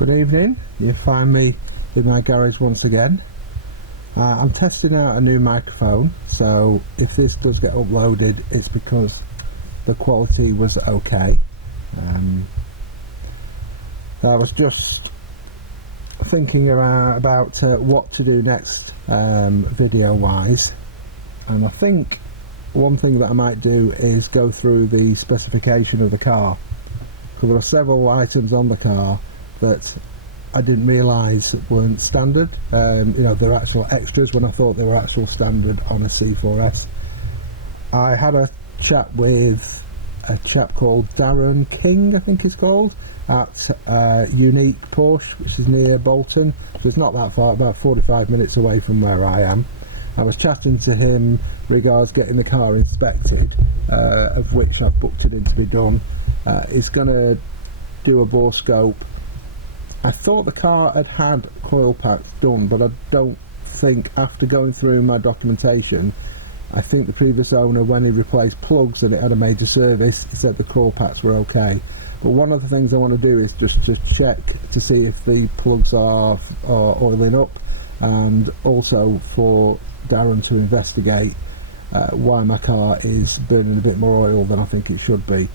Good evening, you find me in my garage once again. I'm testing out a new microphone, so if this does get uploaded it's because the quality was okay. I was just thinking about what to do next video wise, and I think one thing that I might do is go through the specification of the car, because there are several items on the car that I didn't realise weren't standard. You know, they're actual extras when I thought they were actual standard on a C4S. I had a chat with a chap called Darren King, I think he's called, at Unique Porsche, which is near Bolton. So it's not that far, about 45 minutes away from where I am. I was chatting to him regards getting the car inspected, of which I've booked it in to be done. He's going to do a bore scope. I thought the car had coil packs done, but I don't think, after going through my documentation, I think the previous owner, when he replaced plugs and it had a major service, he said the coil packs were okay. But one of the things I want to do is just to check to see if the plugs are oiling up, and also for Darren to investigate why my car is burning a bit more oil than I think it should be.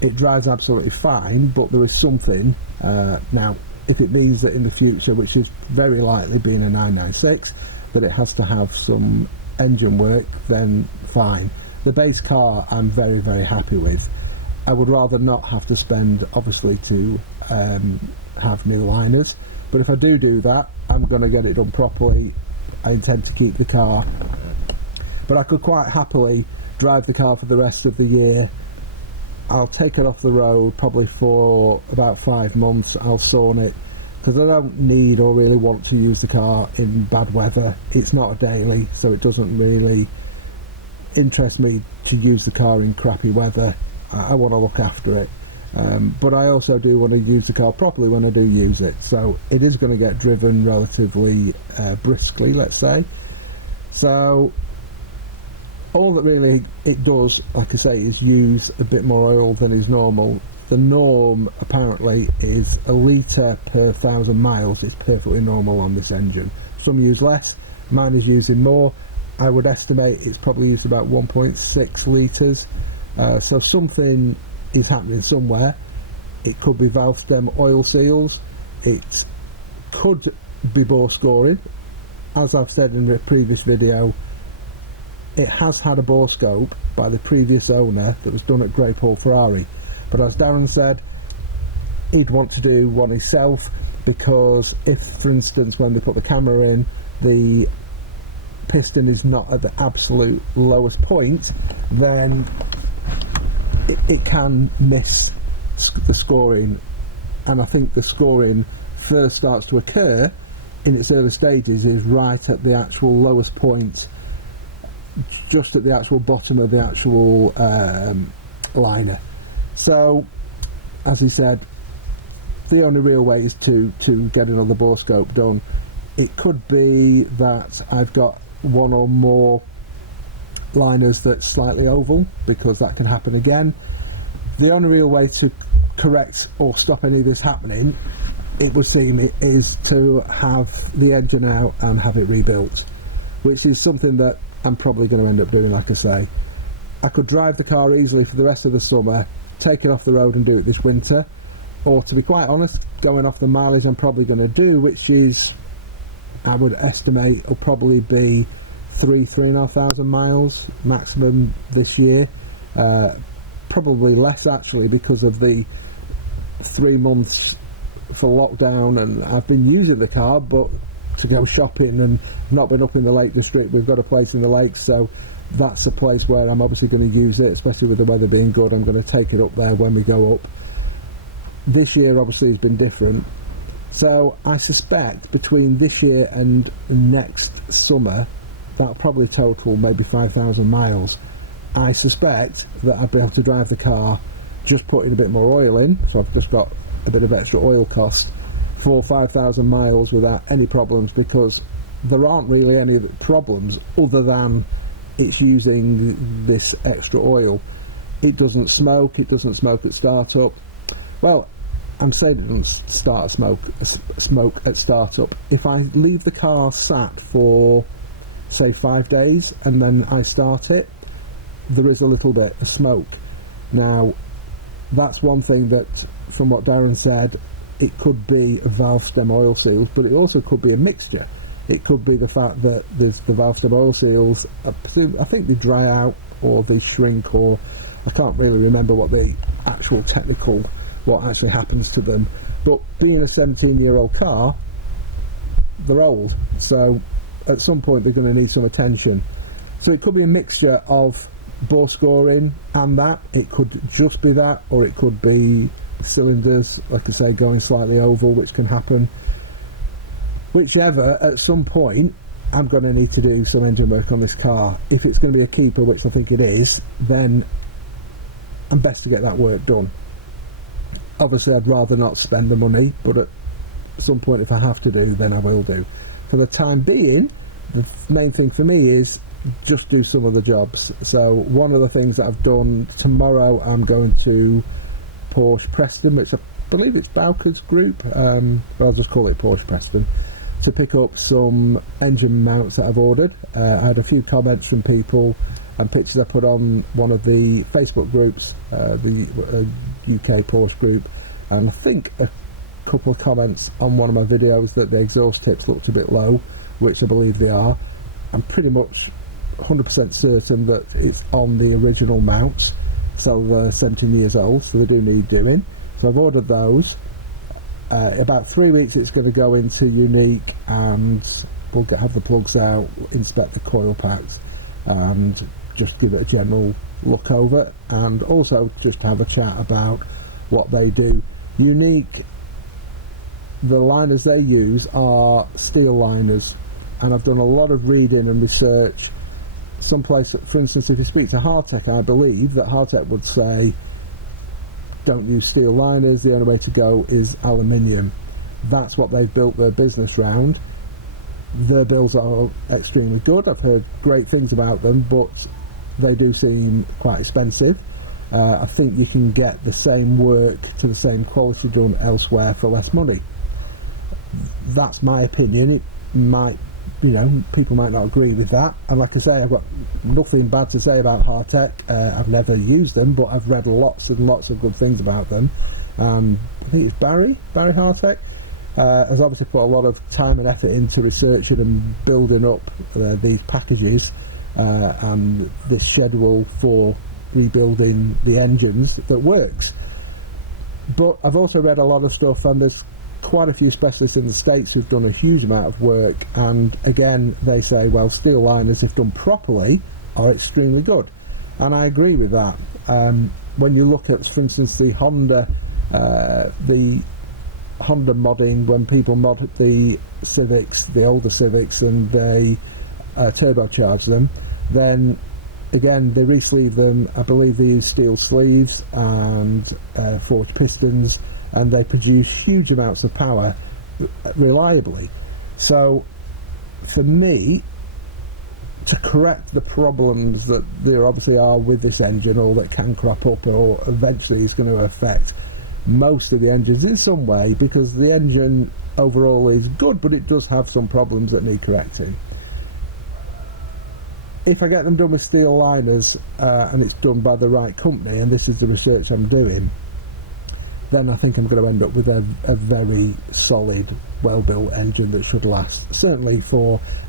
It drives absolutely fine, but there is something. Now, if it means that in the future, which is very likely being a 996, that it has to have some engine work, then fine. The base car I'm very, very happy with. I would rather not have to spend, obviously, to have new liners, but if I do that, I'm going to get it done properly. I intend to keep the car, but I could quite happily drive the car for the rest of the year. I'll take it off the road probably for about 5 months. I'll sawn it, because I don't need or really want to use the car in bad weather. It's not a daily, so it doesn't really interest me to use the car in crappy weather. I want to look after it, but I also do want to use the car properly when I do use it, so it is going to get driven relatively briskly, let's say. So all that really it does, like I say, is use a bit more oil than is normal. The norm apparently is 1 litre per 1,000 miles. It's perfectly normal on this engine. Some use less, mine is using more. I would estimate it's probably used about 1.6 litres. So something is happening somewhere. It could be valve stem oil seals, it could be bore scoring. As I've said in the previous video, it has had a bore scope by the previous owner that was done at Grey Paul Ferrari, but as Darren said, he'd want to do one himself, because if, for instance, when they put the camera in, the piston is not at the absolute lowest point, then it can miss the scoring. And I think the scoring first starts to occur in its early stages is right at the actual lowest point, just at the actual bottom of the actual liner. So as he said, the only real way is to get another bore scope done. It could be that I've got one or more liners that's slightly oval, because that can happen again. The only real way to correct or stop any of this happening, it would seem, is to have the engine out and have it rebuilt, which is something that I'm probably going to end up doing. Like I say, I could drive the car easily for the rest of the summer, take it off the road and do it this winter, or, to be quite honest, going off the mileage I'm probably going to do, which is, I would estimate, will probably be 3,500 miles maximum this year. Probably less, actually, because of the 3 months for lockdown, and I've been using the car but to go shopping and not been up in the Lake District. We've got a place in the lakes, so that's a place where I'm obviously going to use it, especially with the weather being good. I'm going to take it up there when we go up. This year obviously has been different, so I suspect between this year and next summer that'll probably total maybe 5,000 miles. I suspect that I'd be able to drive the car, just putting a bit more oil in, so I've just got a bit of extra oil cost, for 5,000 miles without any problems, because there aren't really any problems other than it's using this extra oil. It doesn't smoke at startup. Well, I'm saying it doesn't start smoke at startup. If I leave the car sat for, say, 5 days and then I start it, there is a little bit of smoke. Now, that's one thing that, from what Darren said, it could be a valve stem oil seals, but it also could be a mixture. It could be the fact that there's the valve stem oil seals, I think they dry out or they shrink, or I can't really remember what the actual technical, what actually happens to them. But being a 17-year-old car, they're old, so at some point they're going to need some attention. So it could be a mixture of bore scoring and that. It could just be that, or it could be cylinders, like I say, going slightly oval, which can happen. Whichever, at some point I'm going to need to do some engine work on this car. If it's going to be a keeper, which I think it is, then I'm best to get that work done. Obviously I'd rather not spend the money, but at some point if I have to do, then I will do. For the time being, the main thing for me is just do some of the jobs. So one of the things that I've done, tomorrow I'm going to Porsche Preston, which I believe it's Bowker's group, but I'll just call it Porsche Preston, to pick up some engine mounts that I've ordered. I had a few comments from people and pictures I put on one of the Facebook groups, the UK Porsche group, and I think a couple of comments on one of my videos that the exhaust tips looked a bit low, which I believe they are. I'm pretty much 100% certain that it's on the original mounts, so they're 17 years old, so they do need doing. So I've ordered those. About 3 weeks it's going to go into Unique, and we'll have the plugs out, inspect the coil packs, and just give it a general look over, and also just have a chat about what they do. Unique, the liners they use are steel liners, and I've done a lot of reading and research. Someplace, for instance, if you speak to Hartec, I believe that Hartec would say don't use steel liners, the only way to go is aluminium. That's what they've built their business round. Their builds are extremely good, I've heard great things about them, but they do seem quite expensive. I think you can get the same work to the same quality done elsewhere for less money. That's my opinion. It might, people might not agree with that, and like I say, I've got nothing bad to say about Hartec. I've never used them, but I've read lots and lots of good things about them. I think it's Barry Hartec has obviously put a lot of time and effort into researching and building up these packages and this schedule for rebuilding the engines that works. But I've also read a lot of stuff, and there's quite a few specialists in the States who've done a huge amount of work, and again they say, well, steel liners, if done properly, are extremely good, and I agree with that. When you look at, for instance, the Honda modding, when people mod the Civics, the older Civics, and they turbocharge them, then again they re-sleeve them. I believe they use steel sleeves and forged pistons, and they produce huge amounts of power reliably. So for me, to correct the problems that there obviously are with this engine, or that can crop up, or eventually is going to affect most of the engines in some way, because the engine overall is good, but it does have some problems that need correcting. If I get them done with steel liners, and it's done by the right company, and this is the research I'm doing, then I think I'm going to end up with a very solid, well-built engine that should last. Certainly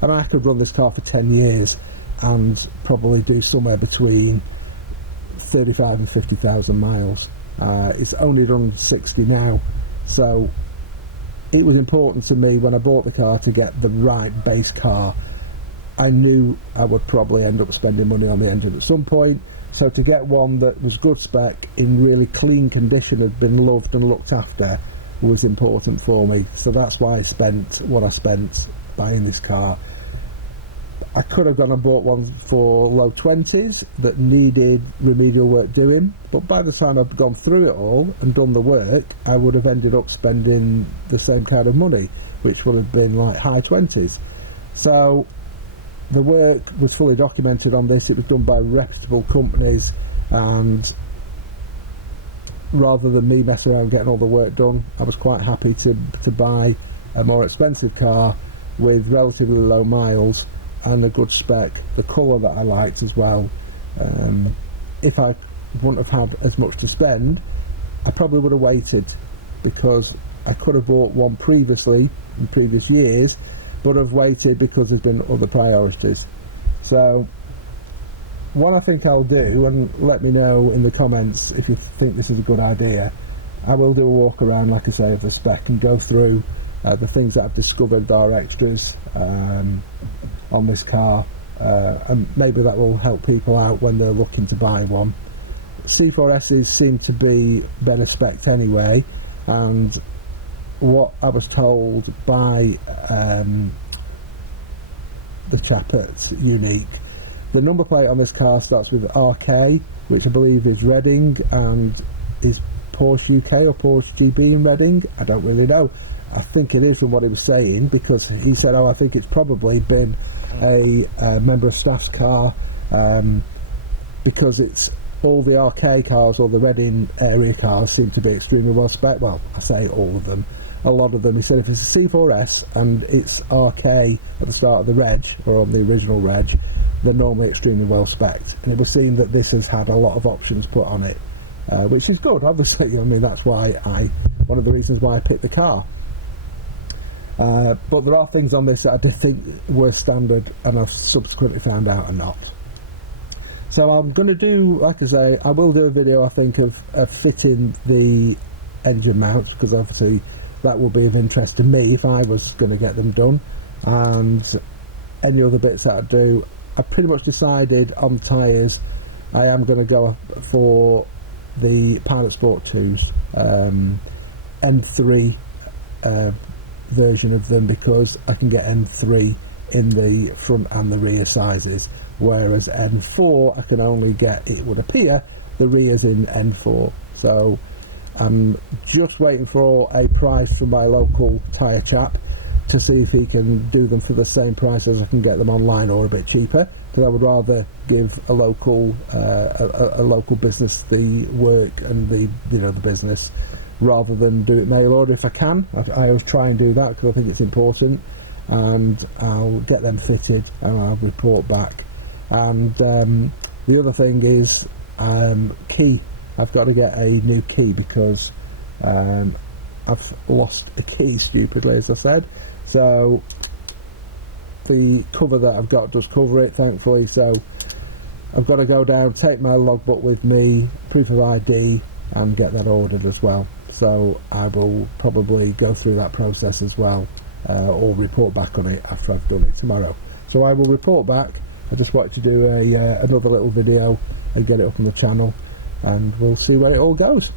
I could run this car for 10 years and probably do somewhere between 35 and 50,000 miles. It's only done 60 now, so it was important to me when I bought the car to get the right base car. I knew I would probably end up spending money on the engine at some point, so to get one that was good spec, in really clean condition, had been loved and looked after, was important for me. So that's why I spent what I spent buying this car. I could have gone and bought one for low 20s that needed remedial work doing, but by the time I've gone through it all and done the work, I would have ended up spending the same kind of money, which would have been like high 20s. So the work was fully documented on this. It was done by reputable companies, and rather than me messing around getting all the work done, I was quite happy to buy a more expensive car with relatively low miles and a good spec, the colour that I liked as well. If I wouldn't have had as much to spend, I probably would have waited, because I could have bought one previously in previous years, but I've waited because there's been other priorities. So what I think I'll do, and let me know in the comments if you think this is a good idea, I will do a walk around, like I say, of the spec and go through the things that I've discovered are extras on this car, and maybe that will help people out when they're looking to buy one. C4S's seem to be better spec'd anyway, and what I was told by the chap at Unique, the number plate on this car starts with RK, which I believe is Reading, and is Porsche UK or Porsche GB in Reading. I don't really know. I think it is from what he was saying, because he said, oh, I think it's probably been a member of staff's car, because it's all the RK cars or the Reading area cars seem to be extremely well spec. Well, I say all of them, a lot of them. He said if it's a C4S and it's RK at the start of the reg, or on the original reg, they're normally extremely well spec'd, and it was seen that this has had a lot of options put on it, which is good, obviously. I mean, that's why one of the reasons why I picked the car. But there are things on this that I did think were standard, and I've subsequently found out are not. So I'm going to do, like I say, I will do a video, I think, of fitting the engine mounts, because obviously that will be of interest to me if I was going to get them done, and any other bits that I do. I pretty much decided on the tyres. I am going to go for the Pilot Sport 2s, N3 version of them, because I can get N3 in the front and the rear sizes, whereas N4 I can only get, it would appear, the rears in N4. So I'm just waiting for a price from my local tyre chap to see if he can do them for the same price as I can get them online, or a bit cheaper, because I would rather give a local business the work and the business, rather than do it mail order if I can. I always try and do that because I think it's important, and I'll get them fitted and I'll report back. And the other thing is key. I've got to get a new key, because I've lost a key, stupidly, as I said. So the cover that I've got does cover it, thankfully, so I've got to go down, take my logbook with me, proof of ID, and get that ordered as well. So I will probably go through that process as well, or report back on it after I've done it tomorrow. So I will report back. I just wanted to do another little video and get it up on the channel, and we'll see where it all goes.